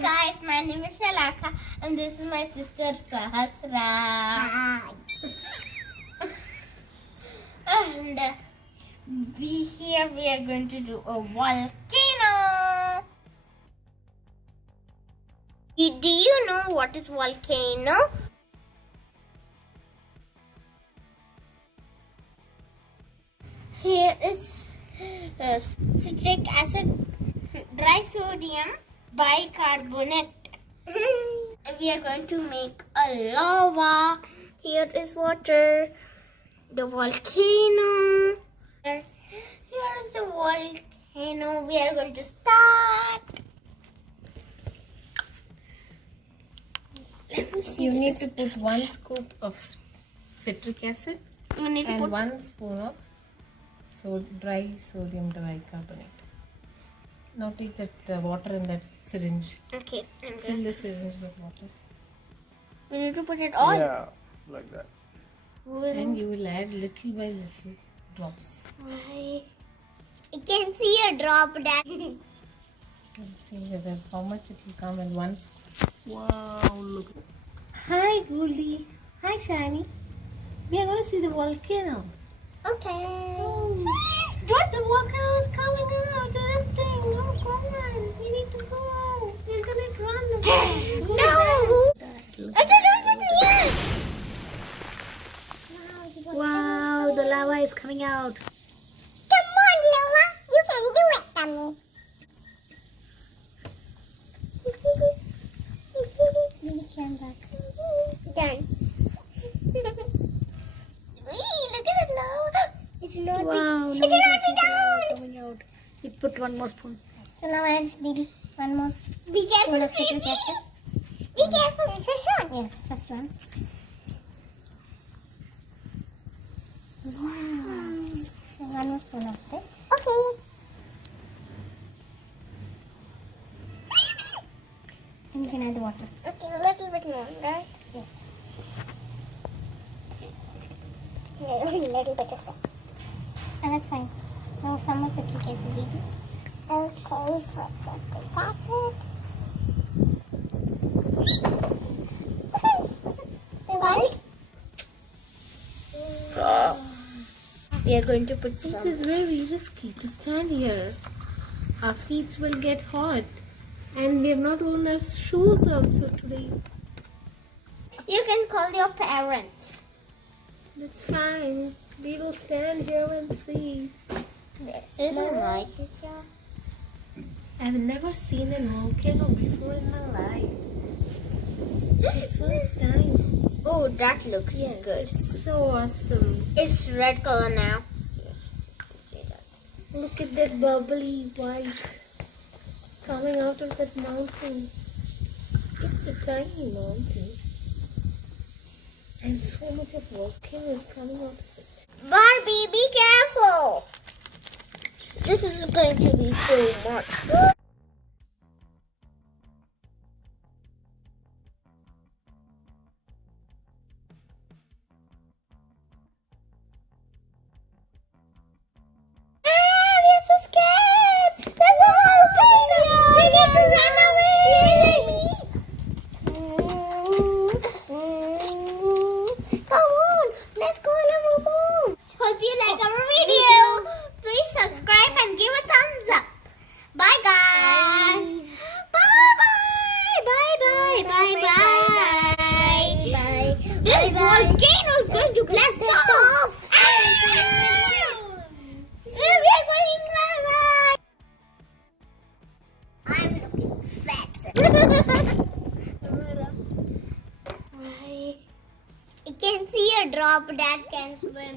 guys, my name is Shalaka and this is my sister Sahasra. And here we are going to do a volcano. Do you know what is volcano? Here is citric acid, dry sodium, bicarbonate. We are going to make a lava. Here is water, the volcano. Here is the volcano. We are going to start. You need to put 1 scoop of citric acid and 1 spoon of dry sodium bicarbonate. Now take that water in that syringe. Okay. Fill the syringe with water. We need to put it all. Yeah, like that. And you will add little by little drops. I can see a drop, Dad. Let's see whether how much it will come in 1 scoop. Wow, look. Hi Goldie. Hi Shiny. We are going to see the volcano. Okay. Dot, the volcano is coming out. The thing. Oh, come on. We need to go. We're going to run. No! I don't put me in. Wow, the lava is coming out. Come on, Lola. You can do it, Tammy. Done. Look at it, Lola. It's not Wow, It should not be down. coming out. You put 1 more spoon. So now add baby. One more. Be careful of citric acid. Be careful. First one. Yes, first one. Wow. So 1 more spoon of this. Okay. And you can add the water. Okay, a little bit more, right? Yes. A little bit of stuff. And that's fine. Now some more citric acid, baby. Okay, for citric acid. We are going to put some. It is very risky to stand here. Our feet will get hot. And we have not worn our shoes also today. You can call your parents. That's fine. We will stand here and see. This is a nice picture. I've never seen a volcano before in my life. The first time. Oh, that looks Yes, good. it's so awesome. It's red color now. Look at that bubbly white coming out of that mountain. It's a tiny mountain. And so much of volcano is coming out of it. Barbie, be careful. This is going to be so much. Volcano is going to blast off. We are going bye-bye. I'm looking fat. I can see a drop that can swim.